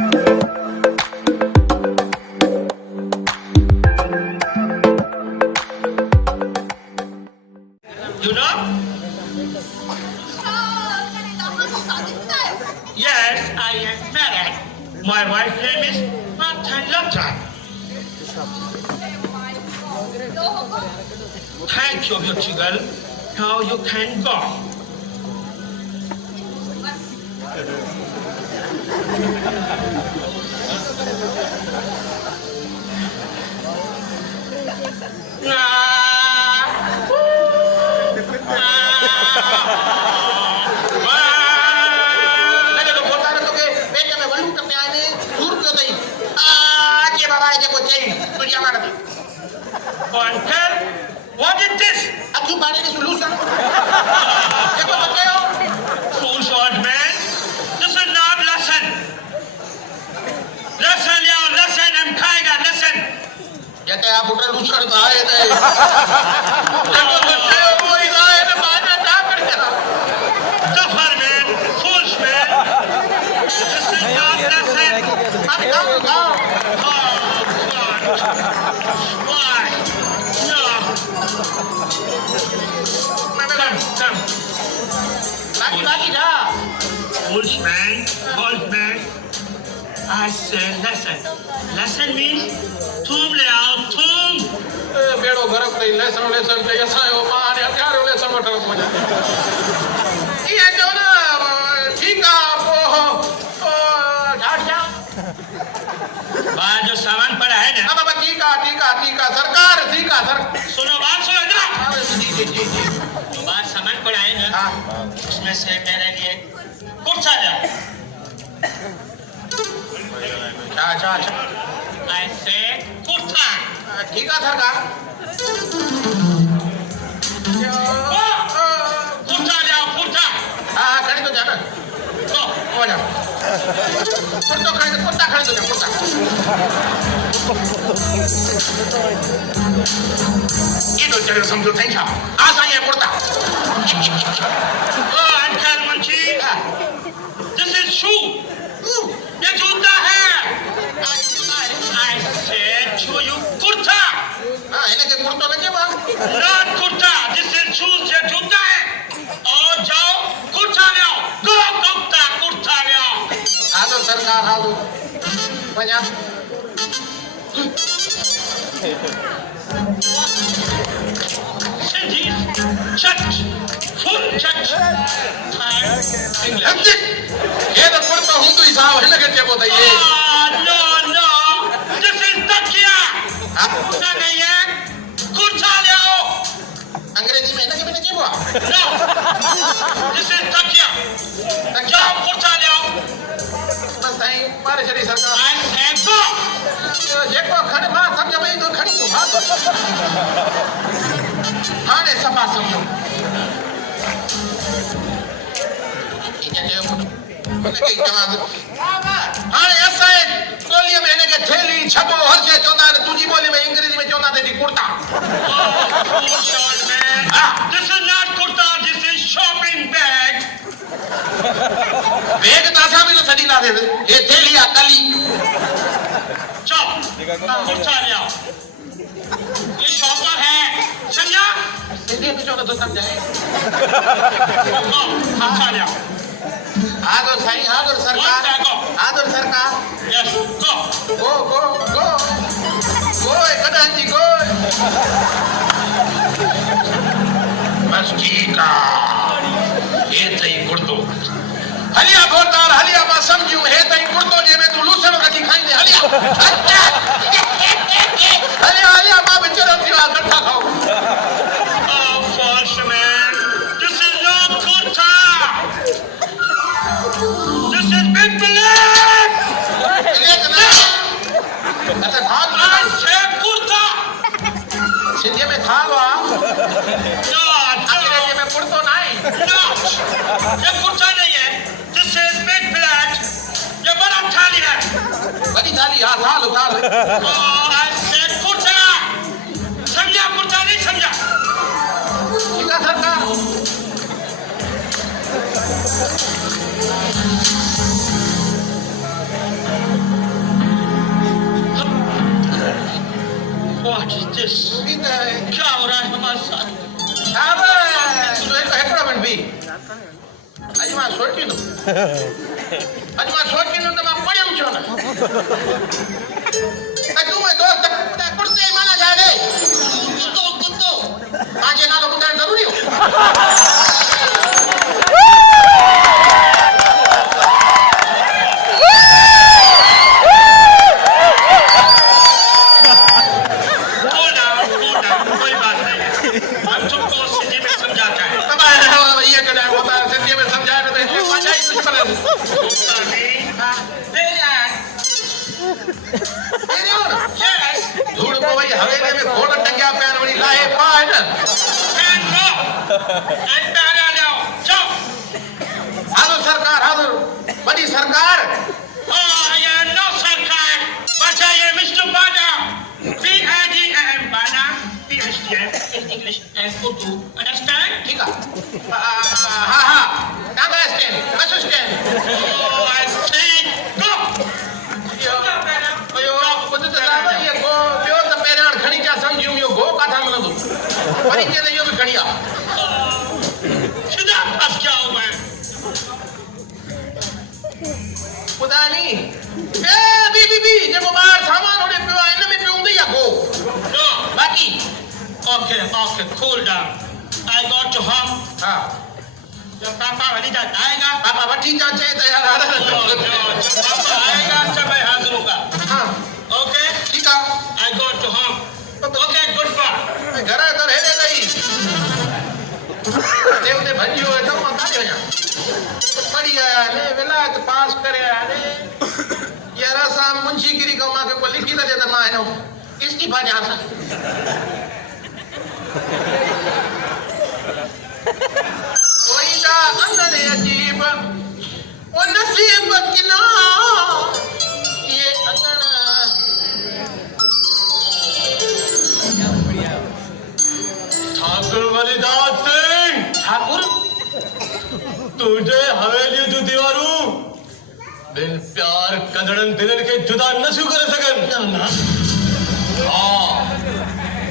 You know? Yes, I am married. My wife's name is Martha. Thank you, beauty girl. Now you can go. Uncle, what is this? Aku balik ke solution. Foolish old man. This is not lesson. Lesson, yo, lesson. I'm kind of lesson. Ya kayak putra lusan kaya deh. Aku percaya boy kaya deh mana tak kerja. Tougher man, foolish man. This is not lesson. Mati kau kau. Oh, God. Why? No. Come. Lagi dah. Foolish man, old man. I said lesson. Lesson means तुम ले आओ तुम. बेड़ो गरम नहीं lesson पे ऐसा है वो माँ ने हथियार लेसन में ठरक मुझे. ये जो ना ठीक है वो झाड़ जा. बाहर जो सामान पड़ा है ना. अब ठीक है सरकार सुनो बात सुनो ना. जी. जो बाहर सामान पड़ा है ना. हाँ. उसमें से मेरे लिए कुर्ता ले. अच्छा. I said kurta. ठीक है सरकार. कुर्ता ले आओ कुर्ता. हाँ खड़ी तो जाना. हो जा. कुर्ता खड़ी तो जा कुर्ता. ये तो चलो समझो नहीं था. आसान है kurta. Oh, Uncle Munchie. This is shoe. ये जूता है. I said to you kurta. हाँ इन्हें के कुर्ता लगे बाग. Not kurta. This is shoes. ये जूता है. और जाओ कुर्ता ले आओ. Go कुर्ता ले आओ. हालो सरकार हालो. banyak. Cities, church, full church. English. ये तो कुर्ता हूँ तो हिसाब है लगे क्या बोलता ये. No. This is तकिया. हाँ. कुर्ता नहीं है. कुर्ता ले आओ. अंग्रेजी में ना कि मैंने क्या बोला. No. This is तकिया. जाओ कुर्ता ले आओ. बस नहीं मारे चली सरकार. I said go. ये को खड़े मार समझ में तो खड़ी तो मार. हाँ ने सब बात समझो. ये क्या बोल. मैंने क्या जवाब. हाँ ने ऐसा है. बोलिए मैंने के थैली छपो हर से चौंधा ने तुझी बोली में अंग्रेजी में चौंधा दे दी kurta. Foolish old man. This is not kurta. This is shopping bag. Bag तासा भी तो सड़ी ला दे. ये थैली अकली. चल कुर्ता ले आओ. ये शॉपर है. समझा? हिंदी में चौंधा तो समझाए. कुर्ता ले आओ. आदर साईं आदर सरकार. आदर सरकार. Yes, go. Go. कदां जी go. बस ठीक है. ये तई कुर्तो. हलिया भोरदार हलिया मां समझू हे तई कुर्तो जे में तू लूसण रखी खाईंदे हलिया. हलिया मां बेचारा थीवा कट्ठा खाओ. Oh, false man. This is not kurta. This is big black. अच्छा खा लो. I said kurta. सिंधी में खा लो. No. अंग्रेजी में कुर्तो नहीं. No. ये kurta नहीं है. This is big black. ये बड़ा थाली है. बड़ी थाली हाँ खा लो. Oh, I said kurta. समझा kurta नहीं समझा. ठीक है सरकार. अॼु मां सोचियो त मां पढ़ियमि छो न तूं दोस्त कुर्ते जी माना छा आहे कुत्तो तव्हांजे नालो ॿुधाइणु ज़रूरी हो कोई बात नहीं हम तुमको सिंधी में समझाता है ये कदा होता है सिंधी में समझाए तो इसमें मजा ही कुछ पड़े धूड़ को भाई हवेली में घोड़ा टंगिया पैन वणी लाए पा है ना पैन लो एंड पैन आ जाओ चलो हालो सरकार हालो बड़ी सरकार ये नो सरकार बचा ये मिस्टर बाना BADAM बाना PHDM in English and Urdu understand ठीक है हाँ हाँ कहाँ stand bus stand oh I see go यो बुध त दादा ये गो बियो त पेराण खणी जा समझियो यो गो काथा मिलंदो वरी के यो भी खणिया सीधा फंस जाओ मैं पुदानी ए बी जेको बाहर सामान होड़े पियो आहे इन में पियो हूंदी या गो no बाकी okay cool down I got to home हाँ जब पापा वली जात आएगा पापा वठी जा चे त यार जब पापा आएगा तब मैं हाजिर होगा हाँ okay ठीक है I got to home okay goodbye घर घर हेरे गई देवते भजियो है तो मां काढे वञा पढ़ी आया ने विलायत पास करे आया ने यार असां मुंशीगिरी को मां के को लिखी त दे मां हिनो इस्तीफा ॾियां सा कोई दा अंदर अजीब वो नसीब किना ये अंदर ठाकुर वलीदाद सिंह ठाकुर तुझे हवेली जो दीवारू बिन प्यार कंदड़न दिलन के जुदा न छू करे सकन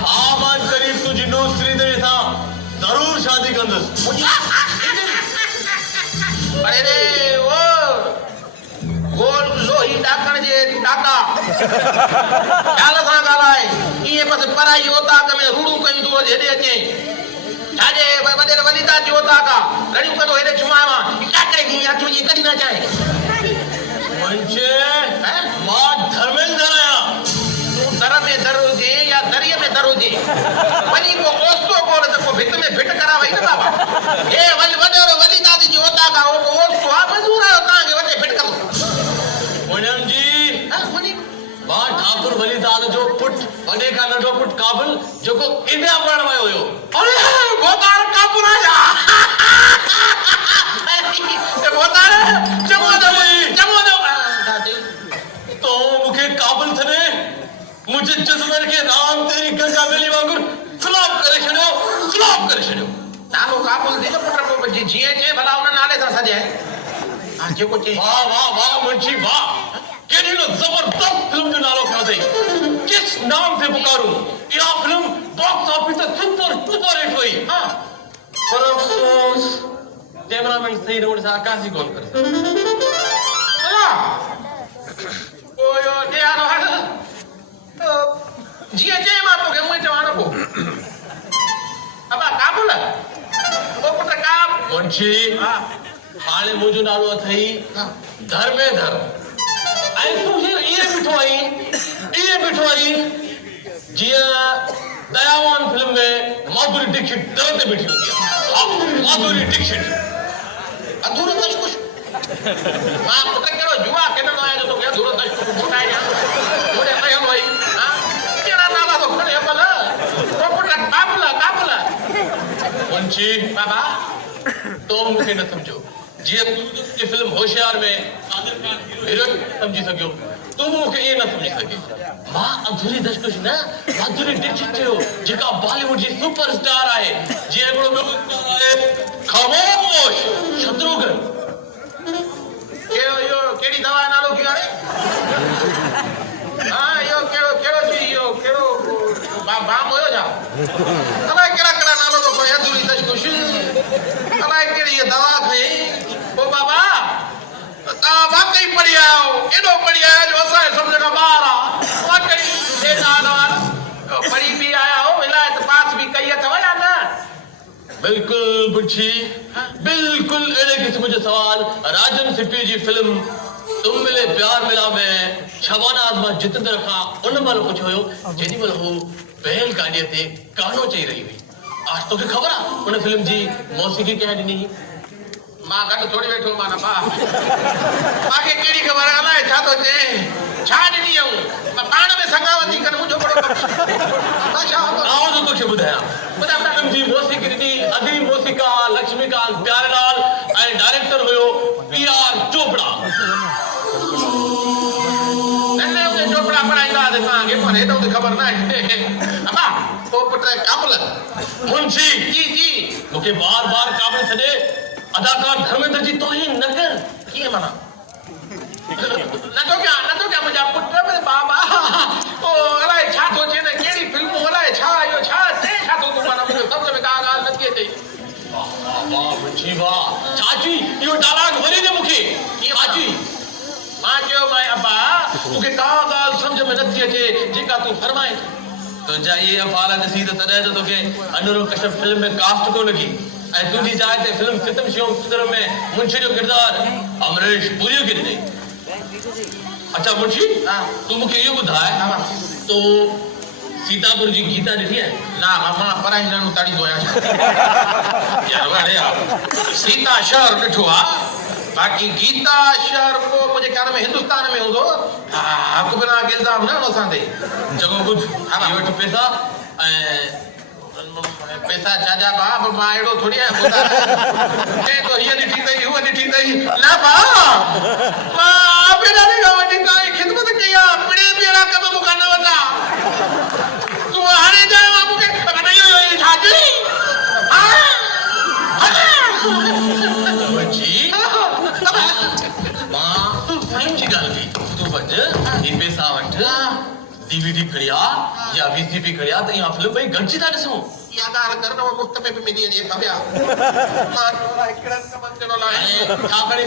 हाँ मान करीब तुझी नौकरी दे था जरूर शादी कंदस अरे रे वो गोल लोही डाकण जे डाका ख्याल सां ॻाल्हाए इहे बसि पराई ओताक में रूड़ू कयूं तूं हेॾे अचे छाजे वॾे वॾीदा जी ओताक आहे लड़ियूं कंदो हेॾे छुमावा छा करे दी हथ जी कढी न चाहे मंचे मां धर्मेंद्र आया तूं दर में दर हुजे या दरिया में दर हुजे वञी को ओस्तो कोन त को भित में भिट करावई न बाबा हे वॾे वॾीदा जी ओताक आहे वो ओस्तो आहे मजूर आहे तव्हांखे वॾे भिट कंदो पूनम जी वञी मां ठाकुर वलीदाद जो पुट वॾे का नंढो पुट काबिल जेको इंडिया पढ़ण वियो हुयो अरे गोपाल कापुर आया गोपाल चमो दो दादी तो मुखे काबिल थने मुझे जज्बन के राम तेरी गंगा वेली वांगुर फ्लॉप करे छड़ियो नालो काबुल दे पुट को जी जीए जे भला उन नाले सां सजे हां जेको चे वाह मुंशी वाह केडी नो जबरदस्त फिल्म जो नालो खा दई किस नाम से पुकारूं या फिल्म बॉक्स ऑफिस से सुपर हिट हुई हां पर अफसोस कैमरामैन सही रोड से आकाशी कॉल करे ओ यो दे आरो हट जीए जे मां तो के मुए चवानो को अब काबुल ओ पुट काब मुंशी हां हाणे मुंहिंजो नालो अथई धर्मेंद्र ऐं तूं इहे ॿिठो आई जीअं दयावान फिल्म में माधुरी दीक्षित दर ते बीठी हूंदी आहे माधुरी दीक्षित अधूरो कछ कुछ मां पुट केड़ो जुआ केॾो आया जो तो के अधूरो कछ कुछ मोटाए जा मोड़े कयो भई हां केड़ा नाला तो खणे भला ओ पुट काबुल मुंशी बाबा तो मूंखे न सम्झो जीअं तूं मुंहिंजी फिल्म होशियार में कादिर खान हीरोइन सम्झी सघियो तूं मूंखे ईअं न सम्झी सघी मां अधूरी दशकुश न माधुरी दीक्षित चयो जेका बॉलीवुड जी सुपरस्टार आहे जीअं हिकिड़ो ॿियो स्टार आहे ख़मोश शत्रुघ्न यो केड़ी दवा नालो की हाणे हां यो केड़ो जी यो केड़ो बाम होयो जा अलाए केड़ा नालो तो कोई अधूरी दशकुश अलाए केड़ी ये दवा खई ओ बाबा वाकई बढ़िया एडो बढ़िया जो असा समझ का बाहर आ वाकई ए नाल पढ़ी भी आया हो विलायत पास भी कई अथवा या ना बिल्कुल बुच्छी बिल्कुल अड़े किस्म जो सवाल राजन सिप्पी जी फिल्म तुम मिले प्यार मिला में शबाना आज़मा जितन रखा उन मल कुछ होयो जेडी मल हो बैल गाड़िया ते गानो चई रही हुई आज तो के खबर आ उन फिल्म जी मौसीकी क्या ॾिनी मां गॾु थोड़ी वेठो मां ना बा मांखे केड़ी खबर अलाए छा तो चे छा ॾिनी हूं मां पाण में संगावती कर मुंहिंजो बड़ो माशा आओ तो तोखे ॿुधायां फिल्म जी मौसीकी ॾिनी अदीब मौसीका लक्ष्मीकांत प्यारेलाल ऐं डायरेक्टर हुयो पी.आर. चोपड़ा नन्हे उते चोपड़ा पढ़ाईंदा हुआ तव्हांखे पर हेॾो त ख़बर न आहे अबा तो पुट काबुल मुंशी जी जी मूंखे बार बार काबिल छॾे अदाकार धर्मेंद्र जी तोहीन न कर कीअं माना न तो क्या मुंहिंजा पुट में बाबा ओ अलाए छा थो चए न कहिड़ी फिल्मूं अलाए छा इहो छा चए छा थो तूं माना मुंहिंजो सम्झ में का ॻाल्हि नथी अचे वाह मुंशी वाह चाची इहो डायलॉग वरी दे मूंखे चाची मां चयो भाई अब्बा मूंखे का ॻाल्हि सम्झ में नथी अचे जेका तूं फरमाए तुंहिंजा इहे अफ़ाल ॾिसी त तॾहिं त तोखे अनुरो कश्यप फिल्म में कास्ट कोन लॻी ऐं तुंहिंजी जाइ ते फिल्म सितम शिवम सुंदरम में मुंशी जो किरदार अमरीश पुरीअ खे ॾिनई अच्छा मुंशी तूं मूंखे इहो ॿुधाए तो सीतापुर जी गीता ॾिठी आहे ना मां पढ़ाईंदा नु ताड़ी दोया यार वाड़े सीता शहर ॾिठो आहे बाक़ी गीता शहर को मुझे ख्याल में हिंदुस्तान में हूंदो हक़ बिना के इल्जाम न असां ते चङो कुझु इहे वठि पैसा ऐं पैसा चाचा बाप मां एड़ो थोड़ी है होता है तो ये ॾिठी अथई हुआ ॾिठी अथई ना बा मां बेड़ा ने गावटी काई खिदमत कया पड़े बेड़ा कब मुका न वता तू हाणे जा मूंखे बताइयो छाजी जी मां फिल्म जी ॻाल्हि कई तूं वञ ही पैसा वठ डीवीडी खणिया या वीसीपी खणिया त इहा फिल्म ॿई गॾिजी था ॾिसूं या ॻाल्हि कर न मुफ़्त में बि मिली वञे खबिया मां हिकिड़े कमनि करो लाइ छा खणी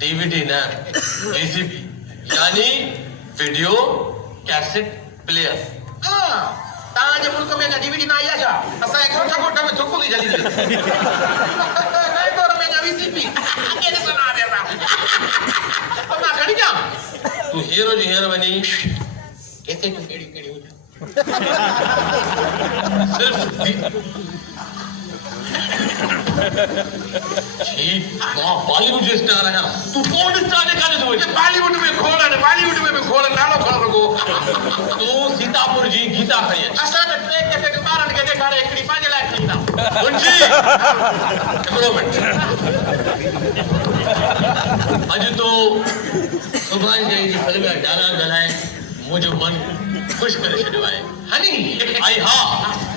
डीवीडी न वीसीपी यानी वीडियो कैसेट प्लेयर तव्हांजे मुल्क में डीवीडी न आई आहे छा असांजे कोठा कोठा में थुकु थी जली नए दौर में वीसीपी मां खणी जा तू हीरो जी हीरो वञी केते तू केड़ी केड़ी हुजे सिर्फ जी मां बॉलीवुड जो स्टार आहियां तू कौन स्टार ॾेखारे थो वञे बॉलीवुड में भी खोल नालो खोल रखो तू सीतापुर जी गीता खणी अच असां त टे केटे ॿारनि खे ॾेखारे हिकिड़ी पंहिंजे लाइ खणींदा मुंशी हिकिड़ो मिंट अॼु तो सुभाणे जी फिल्म जा डायलॉग ॻाल्हाए मुंहिंजो मन ख़ुशि करे छॾियो आहे हनी आई हाँ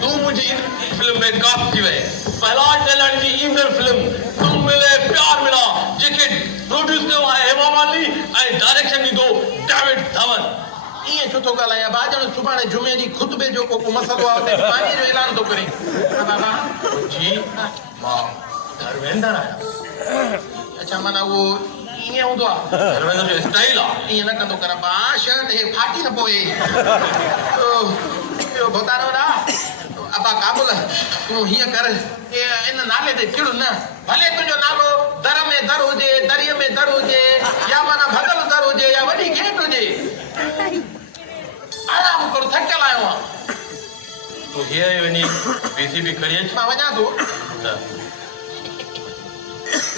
तू मुझे इन फिल्म में कास्ट थी वए पहला टैलेंट जी ईंदड़ फिल्म तुम मिले प्यार मिला जेके प्रोड्यूस कयो आहे हेमा मालिनी ऐं डायरेक्शन ॾिनो डेविड धवन इएं छो थो ॻाल्हायां भाॼण सुभाणे जुमे जी खुतबे जो को मसइलो आहे उते पाणीअ जो ऐलान थो करे बाबा जी मां धर्मेंद्र आहियां अच्छा माना उहो ईअं हूंदो आहे धर्मेंद्र जो स्टाइल आहे ईअं न कंदो कर बा शर्ट हे फाटी न पोए ॿियो भोतारो ना अबा काबुल तूं हीअं कर इन नाले ते चिड़ न भले तुंहिंजो नालो दर में दर हुजे दरीअ में दर हुजे या माना भगल दर हुजे या वॾी गेट हुजे आराम कर थकियल आहियो आहे तू हीअ वञी बीसीबी खणी अच मां वञा थो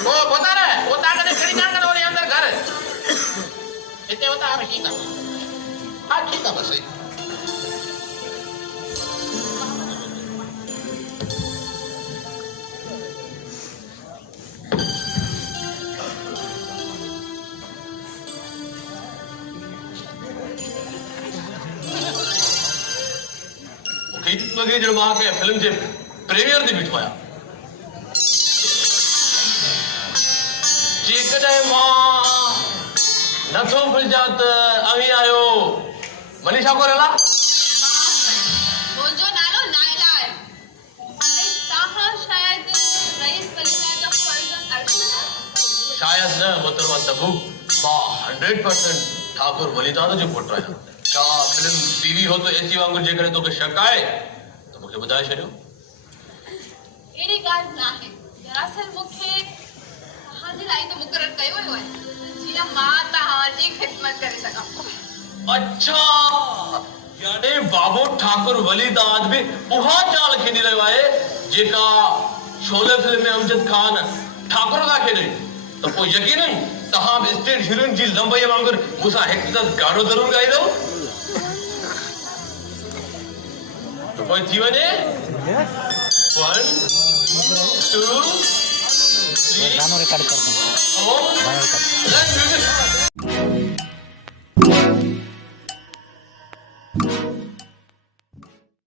ओ भोतार वो ताकत खड़ी कान कर ओरे अंदर घर इते होता है ठीक है हां ठीक है बस लगे जो मां के फिल्म जे प्रीमियर ते बीठो आया जेकॾहिं मां नथो भुलिजां त अवी आयो मनीषा कोरेला मुंहिंजो नालो नाइला आहे ऐं तव्हां शायदि शायद न मोहतरमा तबू मां 100% ठाकुर वलीदाद जो पुट आहियां। छा फिल्म टीवी हो तो एसी वांगुरु जेकॾहिं तोखे शक आहे त मूंखे ॿुधाए छॾियो। अहिड़ी ॻाल्हि न आहे। दरअसल मूंखे तव्हांजे लाइ त मुक़ररु कयो वियो आहे जीअं मां तव्हांजी ख़िदमत करे सघां। अच्छा, यानी बाबू ठाकुर वलीदाद भी उहा चाल खेॾी रहियो आहे जेका शोले फिल्म में अमजद खान ठाकुर था खेॾे। त पोइ यकीनन तव्हां बि स्टेट हीरोइन जी लंबईअ वांगुरु मूंसां हिकु दफ़ो गानो ज़रूरु ॻाईंदो। तो कोई थी वञे 1 2 3 गानो रिकॉर्ड कर दूं। Let's music.